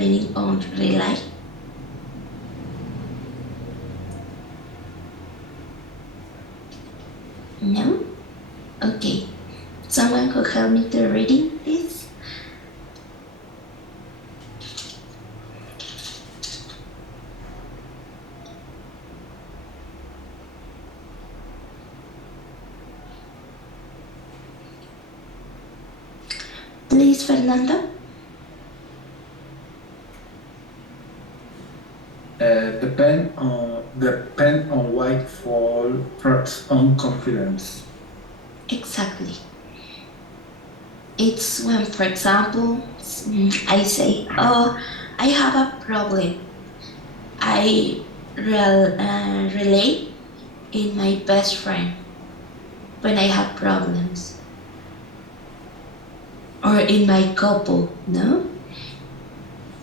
meaning on rely? No? Okay. Someone could help me to reading, please? Please, Fernando. Depend on white fall on confidence. Exactly. It's when, for example, I say, oh, I have a problem. I relate in my best friend when I have problems. Or in my couple, ¿no?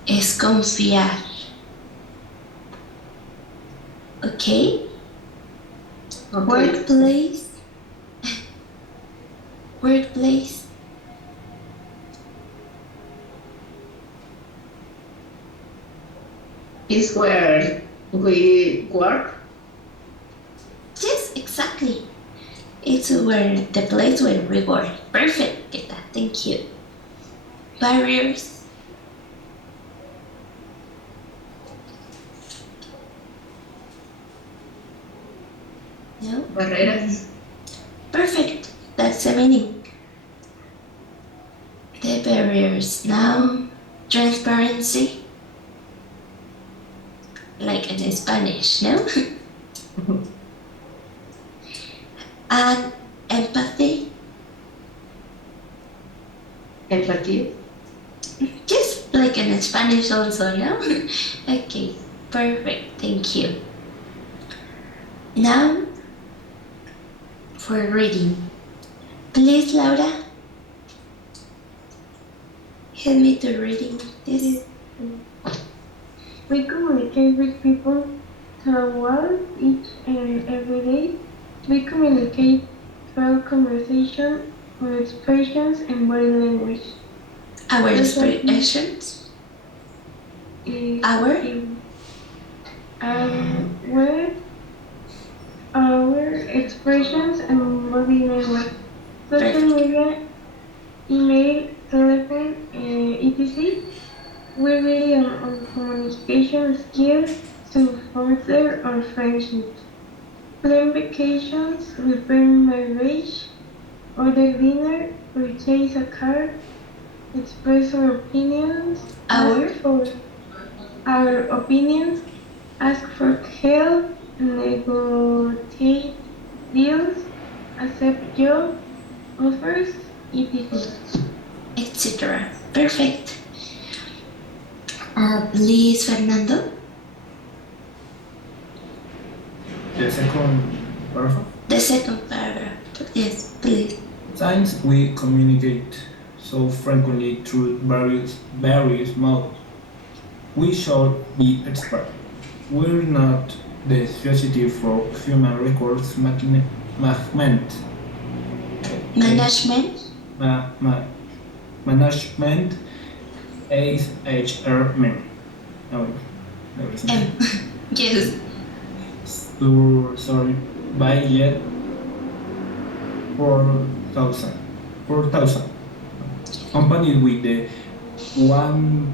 Es confiar. Okay? Workplace. Workplace. Is where we work. Yes, exactly. It's where the place where we work. Perfect, Keta. Thank you. Barriers. No? Barreras. Perfect. That's the meaning. The barriers. Now, transparency. Like in Spanish, no? And empathy. Empathy. Just like in Spanish also, no? Okay, perfect. Thank you. Now, for reading. Please, Laura, help me to reading this. We communicate with people throughout each and every day. We communicate through conversation, with expressions, and body language. Our expressions. Our? Where our expressions and body language. Social media, email, telephone, etc. We rely on communication skills to further our friendships. Plan vacations, repair marriage, order dinner, purchase a car, express our opinions, ask for our opinions, ask for help, negotiate deals, accept job offers, etc. Etc. Perfect. Please, Fernando. The second paragraph. The second paragraph. Yes, please. Since we communicate so frequently through various modes, we should be expert. We're not the Society for Human Records Management. Management HR men. No, Yes. Sorry, by yet 4,000. Companies with the 1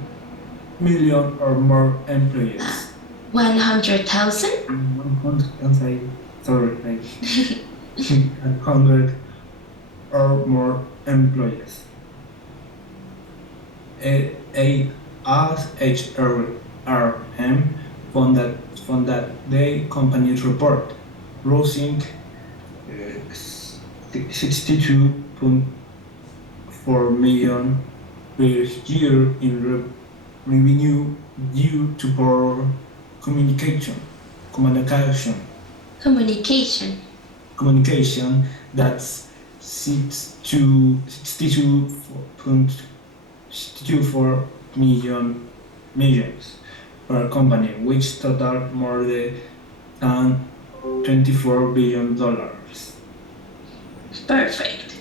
million or more employees. 100,000? 100,000, sorry, 100 or more employees. HRM found that the company report losing 62.4 million per year in revenue due to poor communication. That's 62.4 millions per company, which total more than $24 billion. Perfect.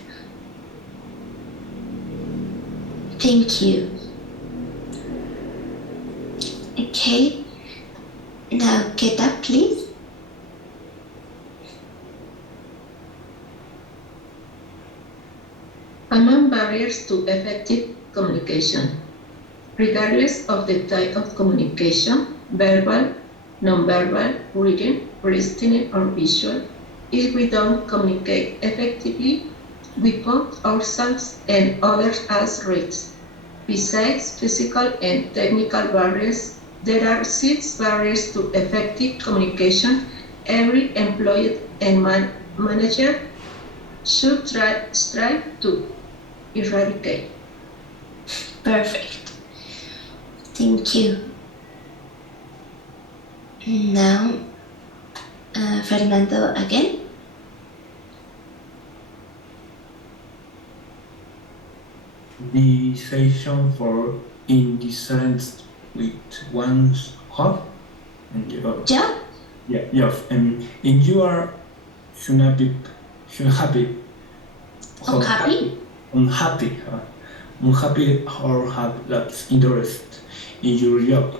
Thank you. Okay. Now get up, please. Among barriers to effective communication, regardless of the type of communication, verbal, nonverbal, written, listening, or visual, if we don't communicate effectively, we put ourselves and others at risk. Besides physical and technical barriers, there are 6 barriers to effective communication every employee and manager should strive to eradicate. Perfect. Thank you. Now, Fernando again. The session for indifference with one's heart and Yeah. yeah, and if you are unhappy, unhappy, or Unhappy? unhappy, unhappy or have lost interest in your job,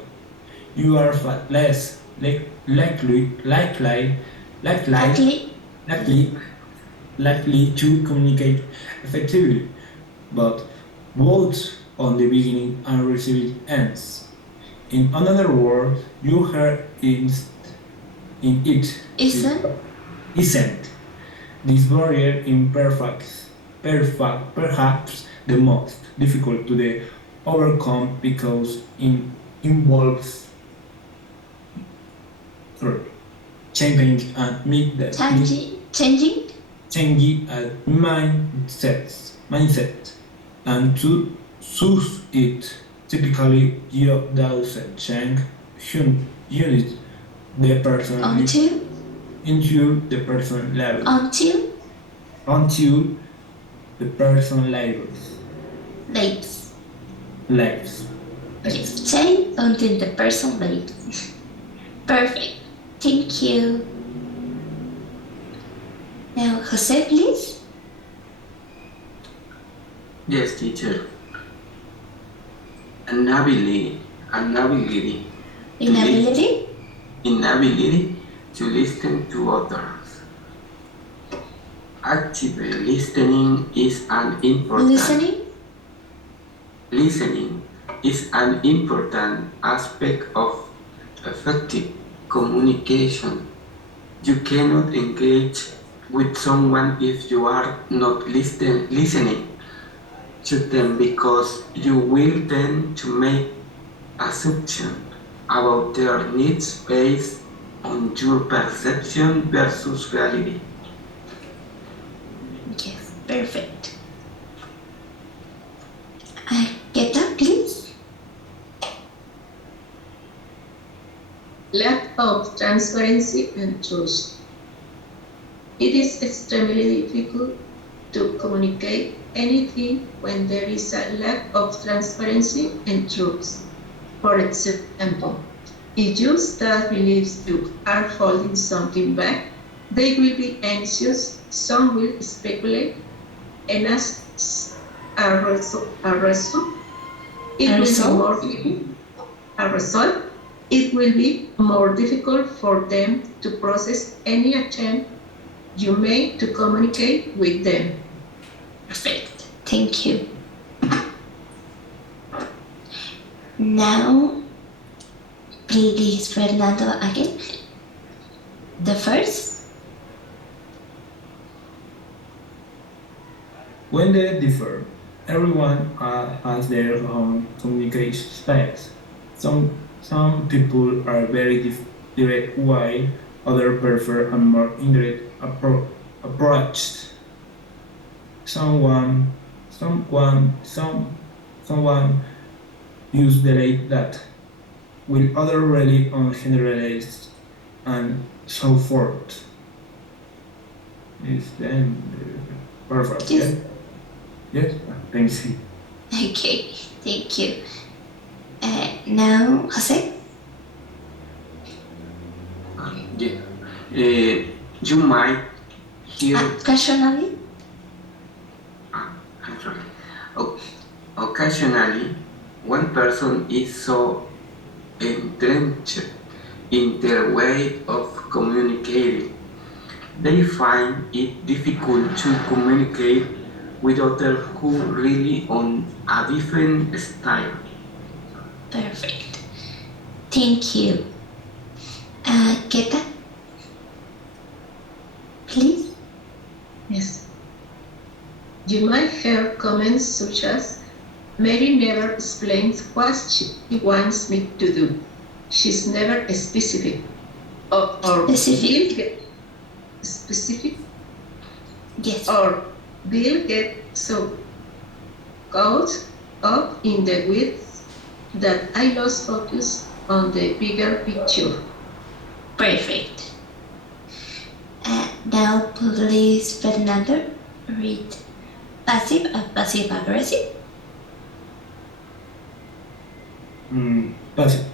you are less likely Likely. likely likely to communicate effectively, but both on the beginning and receiving ends. In another word, you heard in it Isn't? isn't. This barrier perhaps the most difficult to the overcome because it involves sorry, changing and make the Changing? changing a mindset, and to source it typically you doesn't change unit the person Until? into the person level Until? until the person levels Leaves. lives. Yes. Change until the person leaves. Perfect. Thank you. Now, Jose, please. Yes, teacher. Inability, inability, Inability? inability to listen to others. Active listening is an important Listening? aspect of effective communication. You cannot engage with someone if you are not listening to them because you will tend to make assumptions about their needs based on your perception versus reality. Yes. Perfect. Get up, please. Lack of transparency and trust. It is extremely difficult to communicate anything when there is a lack of transparency and truth. For example, if your staff believes you are holding something back, they will be anxious, some will speculate, and as a result, it will be more difficult for them to process any attempt you make to communicate with them. Perfect. Thank you. Now, please, Fernando again. The first? When they differ, everyone has their own communication styles. Some people are very direct while others prefer a more indirect approach. Someone someone use the late that, will other rely on generalized and so forth. Is then perfect. Yes. Yes. Thanks. Okay. Thank you. Now, Jose? Yeah. You might hear. Occasionally? I'm sorry. Occasionally, one person is so entrenched in their way of communicating. They find it difficult to communicate with others who rely on a different style. Perfect. Thank you. Keta, please. Yes. You might hear comments such as, Mary never explains what she wants me to do. She's never specific. Or specific. Yes. Or Bill gets so caught up in the weeds that I lost focus on the bigger picture. Perfect. Now, please, Fernando, read passive and passive aggressive. Passive.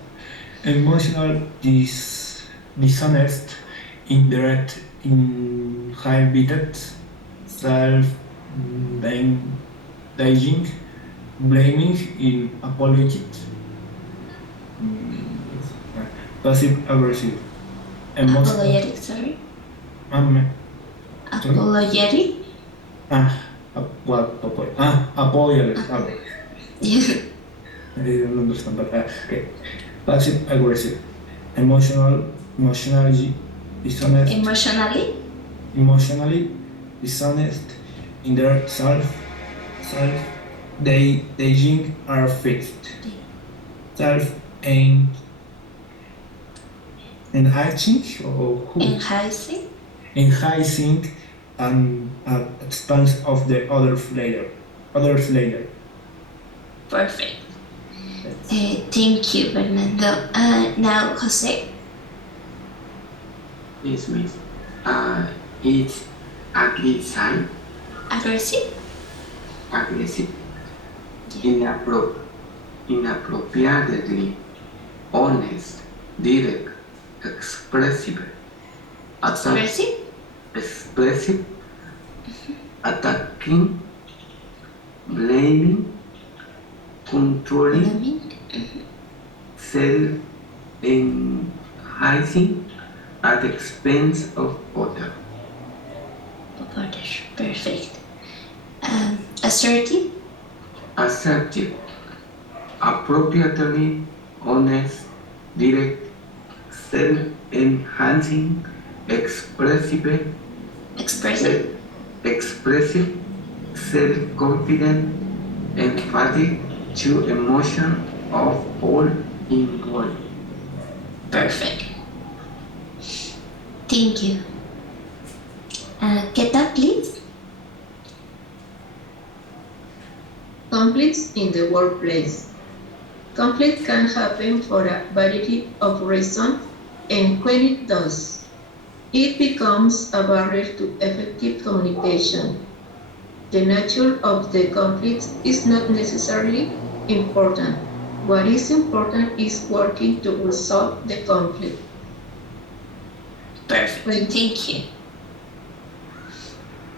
Emotional, dishonest, indirect, inhibited, self-daging, blaming, in apologetic. Passive aggressive. Apologetic, sorry. Sorry? Apologetic. Apologetic. Yeah. I didn't understand, but okay. Passive aggressive. Emotionally dishonest. Emotionally dishonest. Indirect daging are fixed. Self and enhancing or who? Enhancing and expanse of the others later. Perfect. Thank you, Fernando. Now, Jose. Yes, miss. It's aggressive, Aggressive. inappropriately honest, direct, expressive, expressive, attacking, blaming, controlling, self-enhancing at the expense of others. Perfect. Assertive. Appropriately honest, direct, self-enhancing, expressive, self-confident, emphatic to emotion of all involved. Perfect. Thank you. Keta, please. Conflicts in the workplace. Conflict can happen for a variety of reasons, and when it does, it becomes a barrier to effective communication. The nature of the conflict is not necessarily important. What is important is working to resolve the conflict. Perfect. Thank you.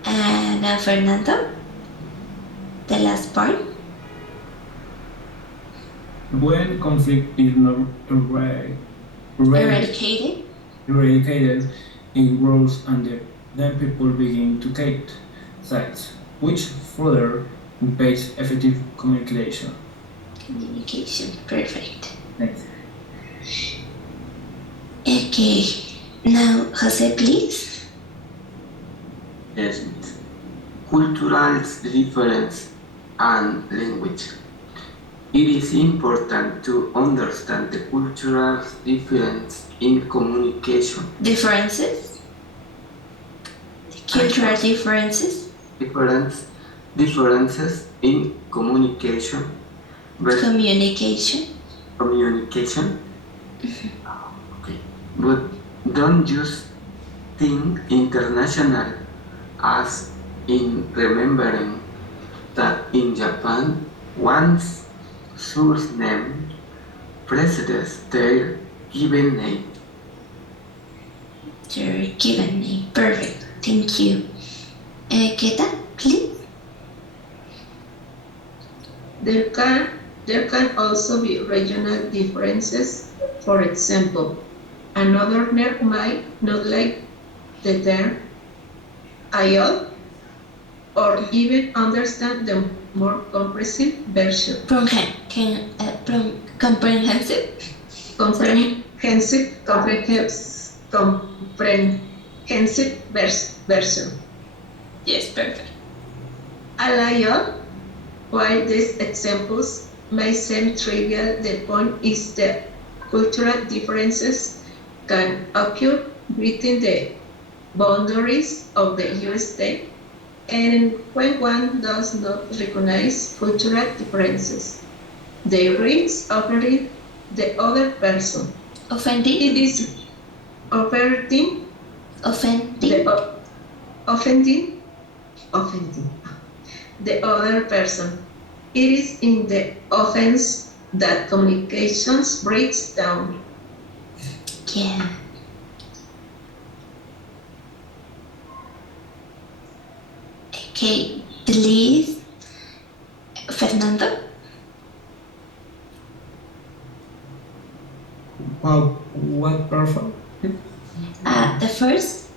And now, Fernando, the last part. When conflict is not Eradicated. it grows and then people begin to take sides, which further impedes effective communication. Perfect. Thanks. Okay. Now, Jose, please. Yes, cultural difference and language. It is important to understand the cultural difference in communication. Differences. Cultural differences. Differences in communication. Communication. Okay. But don't just think international as in remembering that in Japan, one's surname precedes their given name. Your given name. Perfect. Thank you. Keta, please. There can also be regional differences For example, another nerd might not like the term IO or even understand the more comprehensive version. Comprehensive? Comprehensive version. Yes, perfect. Alaya, while these examples may seem trivial, the point is that cultural differences can occur within the boundaries of the US state, and when one does not recognize cultural differences, they risk offending the other person. Offending? It is offending the other person. It is in the offense that communications breaks down. Yeah. Okay, please, Fernando. Wow, what perfect? The first,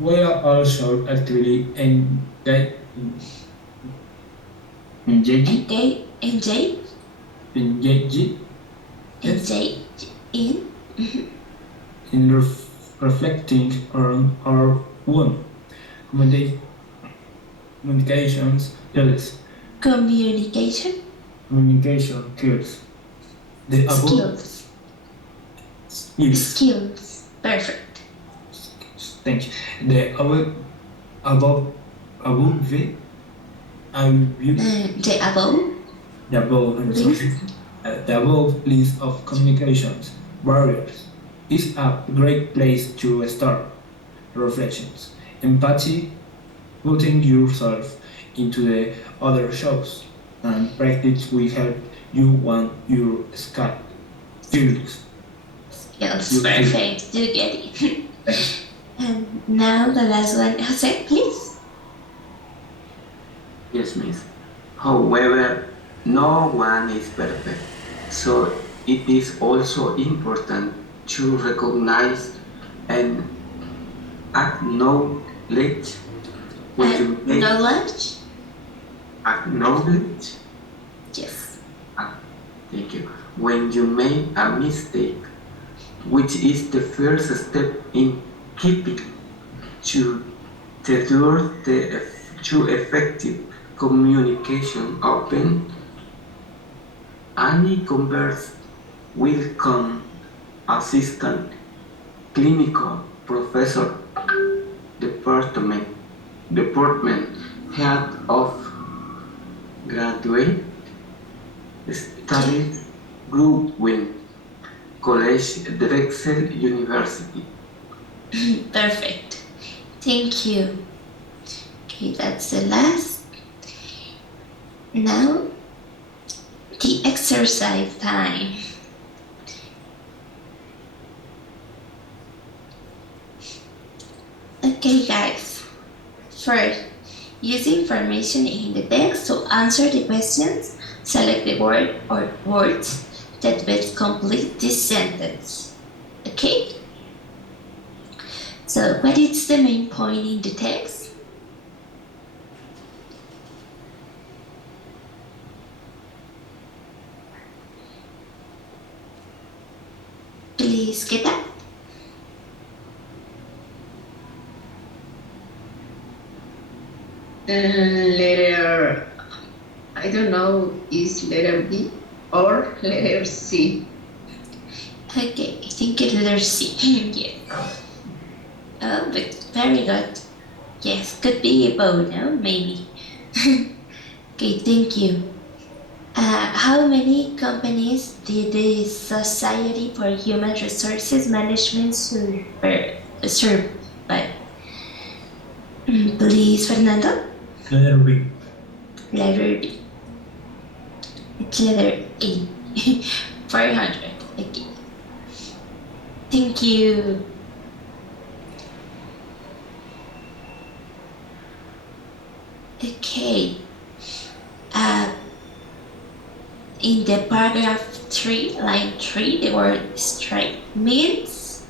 We are also actively engaged engage in in reflecting on our own communications skills. Communication skills. The above skills. Perfect. thank you. The above I will use The above the above. I'm sorry. The above list of communications barriers is a great place to start reflections. Empathy, putting yourself into the other shoes, and practice will help you want your skills. skills. Perfect. You get it. And now the last one, Jose, please. Yes, miss. However, no one is perfect, so it is also important to recognize and acknowledge when you make Knowledge. acknowledge. Yes. Thank you. When you make a mistake, which is the first step in keeping to to effective communication open, any converse will come assistant, clinical professor, department, department head of graduate studies group wing, college, Drexel University. Perfect. Thank you. Okay, that's the last. Now, the exercise time. Okay, guys. First, use information in the text to answer the questions. Select the word or words that best complete this sentence. Okay? So, what is the main point in the text? Please get that. Letter, I don't know, is letter B or letter C? Okay, I think it's letter C. Yes. Oh, but very good. Yes, could be both, no? Maybe. Okay, thank you. How many companies did the Society for Human Resources Management serve by? Please, Fernando. Letter B. Letter B. It's letter A. 400. Okay. Thank you. Okay. In the paragraph line 3, the word strike means?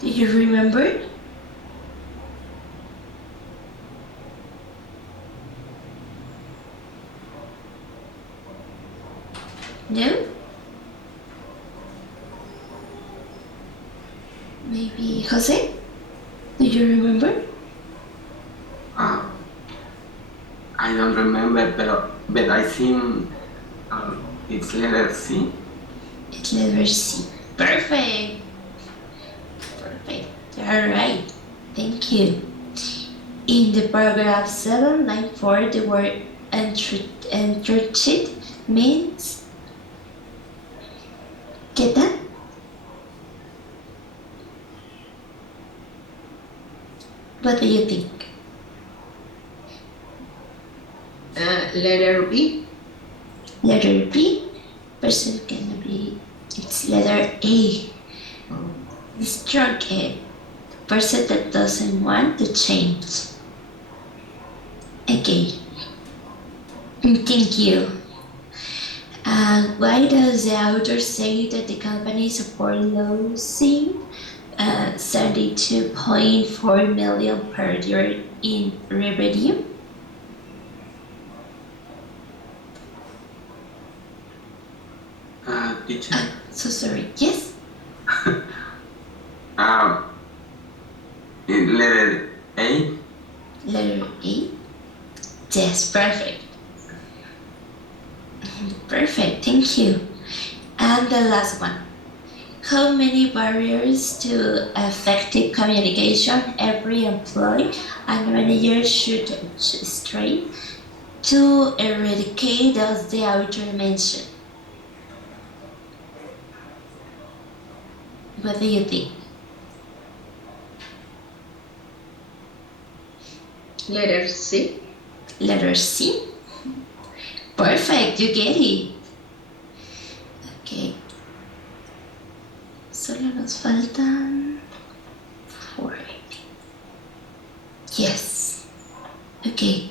Do you remember? No? Maybe Jose? Do you remember? I don't remember, but I think it's letter C. It's letter C. Perfect. Perfect. You're right. Thank you. In the paragraph 7, line 4, the word entrenched means? Get that? What do you think? Letter B. Letter B. Person can be. It's letter A. Struck person that doesn't want to change. Okay. Thank you. Why does the author say that the company support losing 72.4 million per year in revenue? Teacher? So sorry. Yes? Letter A. Letter A? Yes, perfect. Perfect, thank you. And the last one. How many barriers to effective communication every employee and manager should strive to eradicate as the author mentioned? What do you think? Letter C. Letter C? Perfect, you get it. Ok. Solo nos faltan 4. Yes. Okay.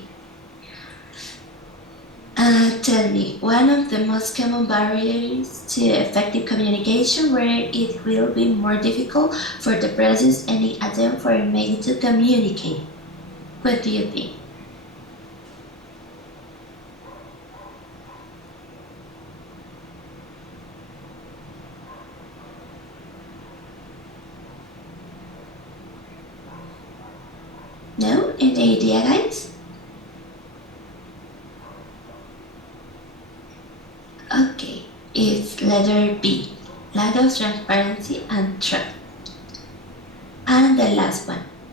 Tell me, one of the most common barriers to effective communication where it will be more difficult for the process any attempt for a male to communicate. What do you think? No? Any idea, guys? Okay, it's letter B, lack of transparency and trust. And the last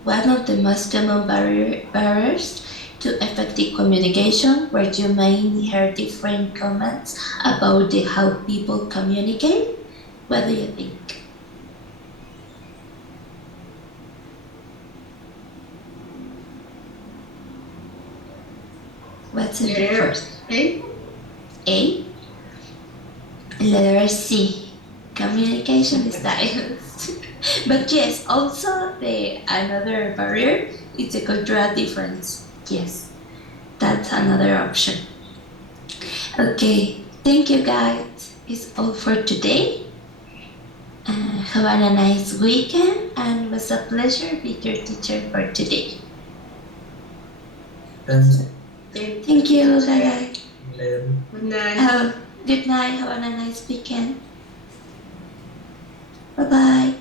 one of the most common barriers to effective communication where you may hear different comments about how people communicate. What do you think? What's in the Letter first? A. A. Letter C. Communication styles. But yes, also the another barrier is the cultural difference. Yes, that's another option. Okay, thank you guys. It's all for today. Have a nice weekend and it was a pleasure being your teacher for today. Thanks. Thank you. Bye bye. Later. Good night. Good night. Have a nice weekend. Bye bye.